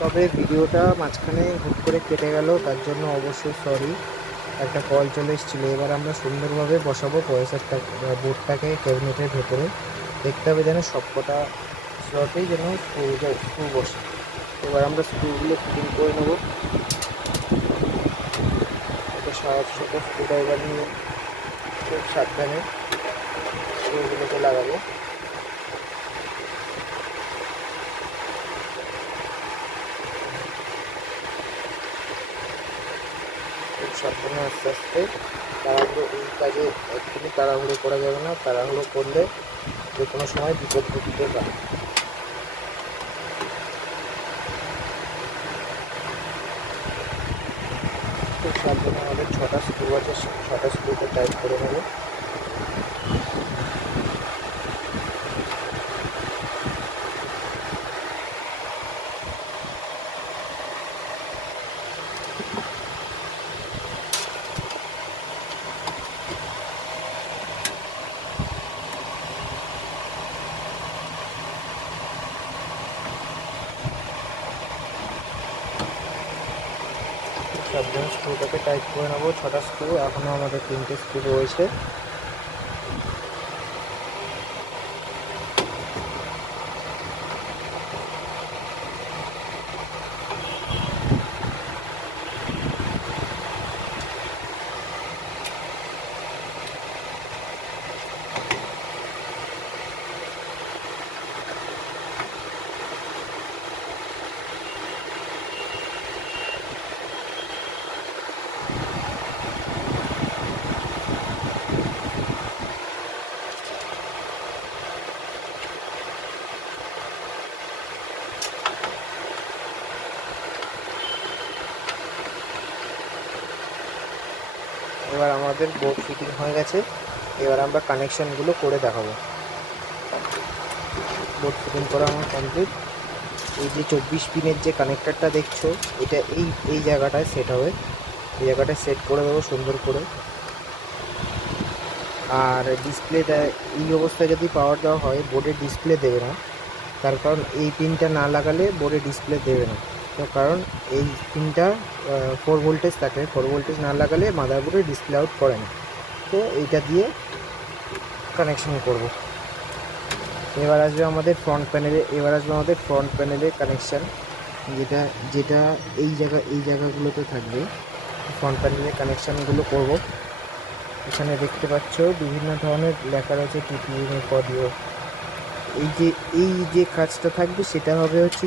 তবে ভিডিওটা মাঝখানে হুট করে কেটে গেল, তার জন্য অবশ্যই সরি। একটা কল চলে এসেছিলো। এবার আমরা সুন্দরভাবে বসাবো প্রসেসরটা, বোর্ডটাকে ক্যাবিনেটের ভেতরে। দেখতে হবে যেন সবকটা স্লটেই যেন স্ক্রু বসে। এবার আমরা স্ক্রুগুলো ফিটিং করে নেবো। একটা ছোট স্ক্রু ড্রাইভার নিয়ে খুব সাবধানে স্ক্রুগুলোকে লাগাবো। খুব সাবধানে আস্তে আস্তে। তাড়াহুড়ো এই কাজে একদমই তাড়াহুড়ো করা যাবে না, তাড়াহুড়ো করলে যে কোনো সময় বিপদ ঘটতে পারে। খুব সাবধানে আমাদের 6টা স্ক্রু আছে, 6টা স্ক্রুকে টাইট করে নেবো। সাবধানে স্ক্রুটাকে টাইট করে নেবো। 6টা স্ক্রু, এখনও আমাদের 3টে স্ক্রু রয়েছে। এবার আমাদের বোর্ড ফিটিং হয়ে গেছে। এবার আমরা কানেকশানগুলো করে দেখাবো। বোর্ড ফিটিং করা আমার কমপ্লিট। এই যে 24 পিনের যে কানেক্টারটা দেখছো, এটা এই জায়গাটায় সেট হবে। এই জায়গাটায় সেট করে দেবো সুন্দর করে। আর ডিসপ্লেটা এই অবস্থায় যদি পাওয়ার দেওয়া হয়, বোর্ডে ডিসপ্লে দেবে না। তার কারণ এই পিনটা না লাগালে বোর্ডে ডিসপ্লে দেবে না। তো কারণ এই পিনটা 4 ভোল্টেজ থাকে, 4 ভোল্টেজ না লাগালে মাদারবোর্ডে ডিসপ্লে আউট করে না। তো এইটা দিয়ে কানেকশন করব। এবার আসবে আমাদের ফ্রন্ট প্যানেলে কানেকশান, যেটা যেটা এই জায়গাগুলোতে থাকবে। ফ্রন্ট প্যানেলে কানেকশানগুলো করব। এখানে দেখতে পাচ্ছ বিভিন্ন ধরনের লেখা রয়েছে টিপিএম অডিও। এই যে কাজটা থাকবে সেটা হবে হচ্ছে